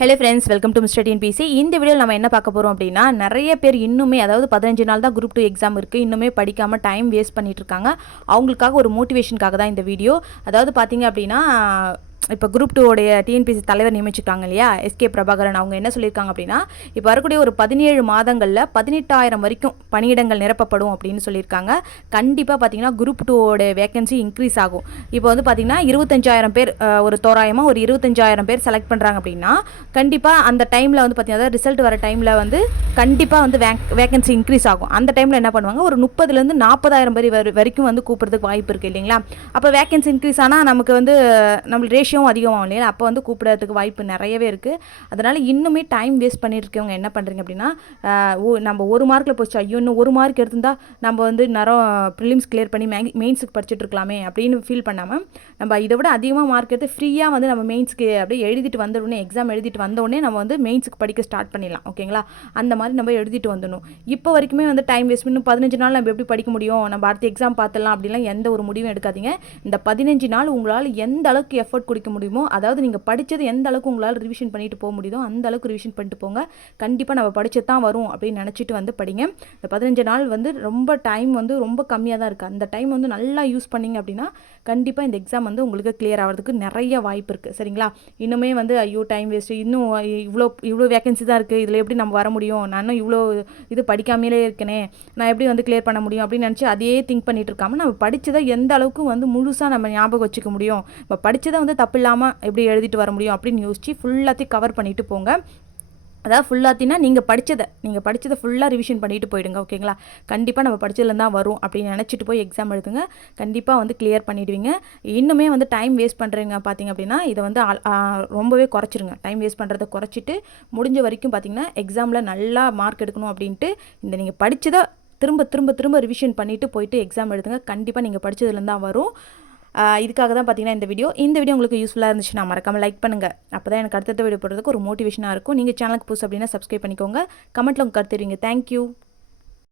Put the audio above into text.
Hello friends, welcome to mister TNPC. இந்த வீடியோவில் நம்ம என்ன பார்க்க போகிறோம் அப்படின்னா, நிறைய பேர் இன்னுமே அதாவது 15 நாள் தான் குரூப் 2 எக்ஸாம் இருக்குது, இன்னுமே படிக்காமல் டைம் வேஸ்ட் பண்ணிட்டு இருக்காங்க. அவங்களுக்காக ஒரு மோட்டிவேஷனுக்காக தான் இந்த வீடியோ. அதாவது பார்த்தீங்க அப்படின்னா, இப்போ குரூப் 2 உடைய டிஎன்பிசி தலைவர் நியமிச்சிருக்காங்க இல்லையா, எஸ்கே பிரபாகரன். அவங்க என்ன சொல்லியிருக்காங்க அப்படின்னா, இப்போ வரக்கூடிய ஒரு 17 மாதங்களில் 18,000 வரைக்கும் பணியிடங்கள் நிரப்பப்படும் அப்படின்னு சொல்லியிருக்காங்க. கண்டிப்பாக பார்த்தீங்கன்னா குரூப் 2 உடைய வேகன்சி இன்க்ரீஸ் ஆகும். இப்போ வந்து பார்த்தீங்கன்னா 25,000 பேர், ஒரு தோராயமாக ஒரு 25,000 பேர் செலக்ட் பண்ணுறாங்க அப்படின்னா, கண்டிப்பாக அந்த டைமில் வந்து பார்த்தீங்கன்னா ரிசல்ட் வர டைமில் வந்து கண்டிப்பாக வந்து வேகன்சி இன்க்ரீஸ் ஆகும். அந்த டைமில் என்ன பண்ணுவாங்க, ஒரு 30,000 40,000 பேர் வரைக்கும் வந்து கூப்பிட்றதுக்கு வாய்ப்பு இருக்குது இல்லைங்களா. அப்போ வேகன்சி இன்க்ரீஸ் ஆனால் நமக்கு வந்து நம்மளுக்கு ரேஷியோவும் அதிகமாகும் இல்லையா, அப்போ வந்து கூப்பிட்றதுக்கு வாய்ப்பு நிறையவே இருக்குது. அதனால் இன்னுமே டைம் வேஸ்ட் பண்ணிட்டு இருக்கவங்க என்ன பண்ணுறீங்க அப்படின்னா, நம்ம ஒரு மார்க்கில் போச்சு, ஐயோ இன்னும் ஒரு மார்க் எடுத்திருந்தா நம்ம வந்து நேரம் ப்ரிலிம்ஸ் கிளியர் பண்ணி மெயின்ஸுக்கு படிச்சுட்டு இருக்கலாமே அப்படின்னு ஃபீல் பண்ணாமல், நம்ம இதை விட அதிகமாக மார்க் எடுத்து ஃப்ரீயாக வந்து நம்ம மெயின்ஸ்க்கு அப்படியே எழுதிட்டு வந்தோடனே, எக்ஸாம் எழுதிட்டு வந்தோடனே நம்ம வந்து மெயின்ஸுக்கு படிக்க ஸ்டார்ட் பண்ணிடலாம். ஓகேங்களா, அந்த மாதிரி நம்ம எழுதிட்டு வந்துடணும். இப்போ வரைக்குமே வந்து டைம் வேஸ்ட் பண்ணி 15 நாள் நம்ம எப்படி படிக்க முடியும், நம்ம அடுத்த எக்ஸாம் பார்த்துடலாம் அப்படின்லாம் எந்த ஒரு முடிவும் எடுக்காதீங்க. இந்த 15 நாள் உங்களால் எந்த அளவுக்கு எஃபர்ட் கொடுக்க முடியுமோ, அதாவது நீங்கள் படித்தது எந்த அளவுக்கு உங்களால் ரிவிஷன் பண்ணிட்டு போக முடியுதோ அந்த அளவுக்கு ரிவிஷன் பண்ணிட்டு போங்க. கண்டிப்பாக நம்ம படிச்சது தான் வரும் அப்படின்னு நினச்சிட்டு வந்து படிங்க. இந்த 15 நாள் வந்து ரொம்ப டைம் வந்து ரொம்ப கம்மியாக தான் இருக்குது. அந்த டைம் வந்து நல்லா யூஸ் பண்ணிங்க அப்படின்னா கண்டிப்பாக இந்த எக்ஸாம் வந்து உங்களுக்கு கிளியர் ஆகிறதுக்கு நிறைய வாய்ப்பு இருக்குது. சரிங்களா, இன்னுமே வந்து ஐயோ டைம் வேஸ்ட்டு, இன்னும் இவ்வளோ வேகன்சி தான் இருக்குது, இதில் எப்படி நம்ம வர முடியும், நானும் இவ்வளோ இது படிக்காமலே இருக்கேனே, நான் எப்படி வந்து கிளியர் பண்ண முடியும் அப்படின்னு நினச்சி அதையே திங்க் பண்ணிட்டு இருக்காமல், நம்ம படித்ததை எந்த அளவுக்கு வந்து முழுசாக நம்ம ஞாபகம் வச்சுக்க முடியும், நம்ம படித்ததை வந்து தப்பு இல்லாமல் எப்படி எழுதிட்டு வர முடியும் அப்படின்னு யோசிச்சு ஃபுல்லாத்தையும் கவர் பண்ணிட்டு போங்க. அதாவது ஃபுல்லாத்தினா நீங்கள் படித்ததை ஃபுல்லாக ரிவிஷன் பண்ணிட்டு போயிடுங்க. ஓகேங்களா, கண்டிப்பாக நம்ம படித்ததுலேருந்து தான் வரும் அப்படின்னு நினச்சிட்டு போய் எக்ஸாம் எழுதுங்க. கண்டிப்பாக வந்து கிளியர் பண்ணிவிடுவீங்க. இன்னுமே வந்து டைம் வேஸ்ட் பண்ணுறீங்க பார்த்தீங்க அப்படின்னா, இதை வந்து ரொம்பவே குறைச்சிருங்க. டைம் வேஸ்ட் பண்ணுறதை குறைச்சிட்டு முடிஞ்ச வரைக்கும் பார்த்தீங்கன்னா எக்ஸாமில் நல்லா மார்க் எடுக்கணும் அப்படின்ட்டு இந்த நீங்கள் படித்ததை திரும்ப திரும்ப திரும்ப ரிவிஷன் பண்ணிவிட்டு போயிட்டு எக்ஸாம் எழுதுங்க. கண்டிப்பாக நீங்கள் படித்ததுலேருந்து தான் வரும். இதுக்காக தான் பார்த்தீங்கன்னா இந்த வீடியோ உங்களுக்கு யூஸ்ஃபுல்லாக இருந்துச்சுன்னா மறக்காமல் லைக் பண்ணுங்கள். அப்போ தான் எனக்கு அடுத்த வீடியோ போடுறதுக்கு ஒரு மோட்டிவேஷனாக இருக்கும். நீங்கள் சேனலுக்கு புதுசு அப்படின்னா சப்ஸ்கிரைப் பண்ணிக்கோங்க. கமெண்ட்டில் உங்கள் கருத்து தெரிவிங்க. தேங்க்யூ.